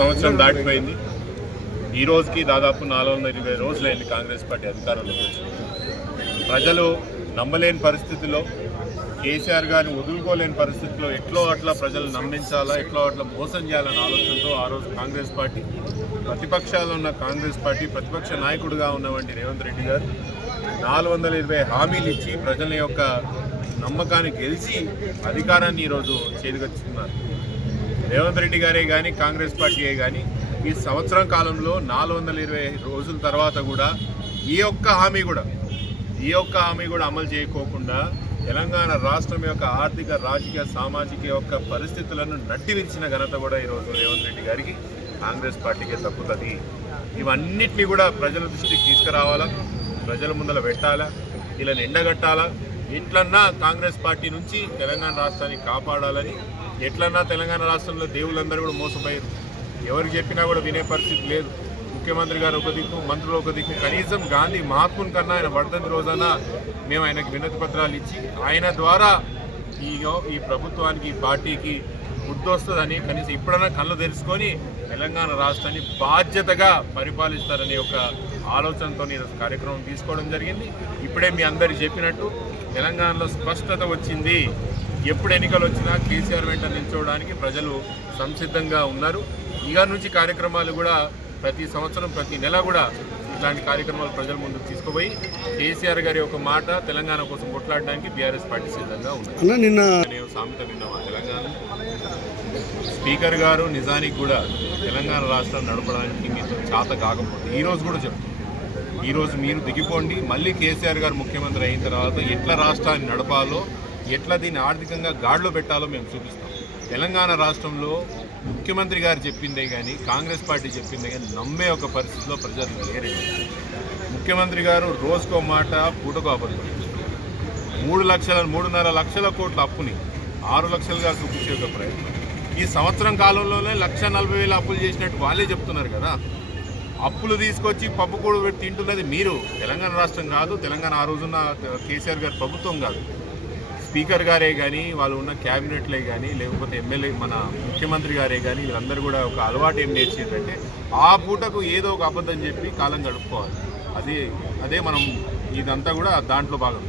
సంవత్సరం దాటిపోయింది. ఈ రోజుకి దాదాపు నాలుగు వందల ఇరవై రోజులైంది కాంగ్రెస్ పార్టీ అధికారంలోకి వచ్చింది. ప్రజలు నమ్మలేని పరిస్థితిలో కేసీఆర్ గారిని వదులుకోలేని పరిస్థితిలో ఎట్లో అట్లా ప్రజలు నమ్మించాలా ఎట్లో అట్లా మోసం చేయాలనే ఆలోచనతో ఆ రోజు కాంగ్రెస్ పార్టీ ప్రతిపక్షాలు ఉన్న కాంగ్రెస్ పార్టీ ప్రతిపక్ష నాయకుడిగా ఉన్నవంటి రేవంత్ రెడ్డి గారు నాలుగు వందల ఇరవై హామీలు ఇచ్చి ప్రజల యొక్క నమ్మకాన్ని గెలిచి అధికారాన్ని ఈరోజు చేదిగచ్చుకున్నారు రేవంత్ రెడ్డి గారే కానీ కాంగ్రెస్ పార్టీయే కానీ ఈ సంవత్సరం కాలంలో నాలుగు వందల ఇరవై రోజుల తర్వాత కూడా ఈ ఒక్క హామీ కూడా ఈ ఒక్క హామీ కూడా అమలు చేయకోకుండా తెలంగాణ రాష్ట్రం యొక్క ఆర్థిక రాజకీయ సామాజిక యొక్క పరిస్థితులను నట్టి విరిచిన ఘనత కూడా ఈరోజు రేవంత్ రెడ్డి గారికి కాంగ్రెస్ పార్టీకే తప్పుతుంది. ఇవన్నిటినీ కూడా ప్రజల దృష్టికి తీసుకురావాలా ప్రజల ముందల పెట్టాలా ఇలా ఎండగట్టాలా ఇంట్లన్నా కాంగ్రెస్ పార్టీ నుంచి తెలంగాణ రాష్ట్రాన్ని కాపాడాలని ఎట్లన్నా తెలంగాణ రాష్ట్రంలో దేవుళ్ళందరూ కూడా మోసపోయారు. ఎవరు చెప్పినా కూడా వినే పరిస్థితి లేదు. ముఖ్యమంత్రి గారు ఒక దిక్కు మంత్రులు ఒక దిక్కు. కనీసం గాంధీ మహాత్ముని కన్నా ఆయన వర్ధంతి రోజున మేము ఆయనకు వినతి పత్రాలు ఇచ్చి ఆయన ద్వారా ఈ ఈ ప్రభుత్వానికి ఈ పార్టీకి గుర్తొస్తుందని కనీసం ఇప్పుడన్నా కళ్ళు తెరుచుకొని తెలంగాణ రాష్ట్రాన్ని బాధ్యతగా పరిపాలిస్తారనే ఒక ఆలోచనతో ఈరోజు కార్యక్రమం తీసుకోవడం జరిగింది. ఇప్పుడే మీ అందరికి చెప్పినట్టు తెలంగాణలో స్పష్టత వచ్చింది. ఎప్పుడు ఎన్నికలు వచ్చినా కేసీఆర్ వెంట నిల్చోవడానికి ప్రజలు సంసిద్ధంగా ఉన్నారు. ఇక నుంచి కార్యక్రమాలు కూడా ప్రతి సంవత్సరం ప్రతి నెల కూడా ఇట్లాంటి కార్యక్రమాలు ప్రజల ముందుకు తీసుకుపోయి కేసీఆర్ గారి ఒక మాట తెలంగాణ కోసం కొట్లాడడానికి బీఆర్ఎస్ పార్టీ సిద్ధంగా నిన్న నేను సామెత విన్నామా తెలంగాణ స్పీకర్ గారు నిజానికి కూడా తెలంగాణ రాష్ట్రం నడపడానికి మీతో చేత కాకపోతే ఈ రోజు కూడా చెప్తాను ఈ రోజు మీరు దిగిపోండి. మళ్ళీ కేసీఆర్ గారు ముఖ్యమంత్రి అయిన తర్వాత ఎట్లా రాష్ట్రాన్ని నడపాలో ఎట్లా దీన్ని ఆర్థికంగా గాడిలో పెట్టాలో మేము చూపిస్తాం. తెలంగాణ రాష్ట్రంలో ముఖ్యమంత్రి గారు చెప్పిందే కానీ కాంగ్రెస్ పార్టీ చెప్పిందే కానీ నమ్మే ఒక పరిస్థితిలో ప్రజలు లేరు. ముఖ్యమంత్రి గారు రోజుకో మాట పూటకో అబద్ధం. మూడు లక్షల మూడున్నర లక్షల కోట్ల అప్పుని ఆరు లక్షలుగా చూపించే ఒక ప్రయత్నం. ఈ సంవత్సరం కాలంలోనే లక్ష నలభై వేల అప్పులు చేసినట్టు వాళ్ళే చెప్తున్నారు కదా. అప్పులు తీసుకొచ్చి పప్పు కూడా పెట్టి తింటున్నది మీరు. తెలంగాణ రాష్ట్రం కాదు తెలంగాణ ఆ రోజున కేసీఆర్ గారి ప్రభుత్వం కాదు. స్పీకర్ గారే కానీ వాళ్ళు ఉన్న క్యాబినెట్లే కానీ లేకపోతే ఎమ్మెల్యే మన ముఖ్యమంత్రి గారే కానీ వీళ్ళందరూ కూడా ఒక అలవాటు ఏం నేర్చిందంటే ఆ పూటకు ఏదో ఒక అబద్ధం చెప్పి కాలం గడుపుకోవాలి. అది అదే మనం ఇదంతా కూడా దాంట్లో భాగం.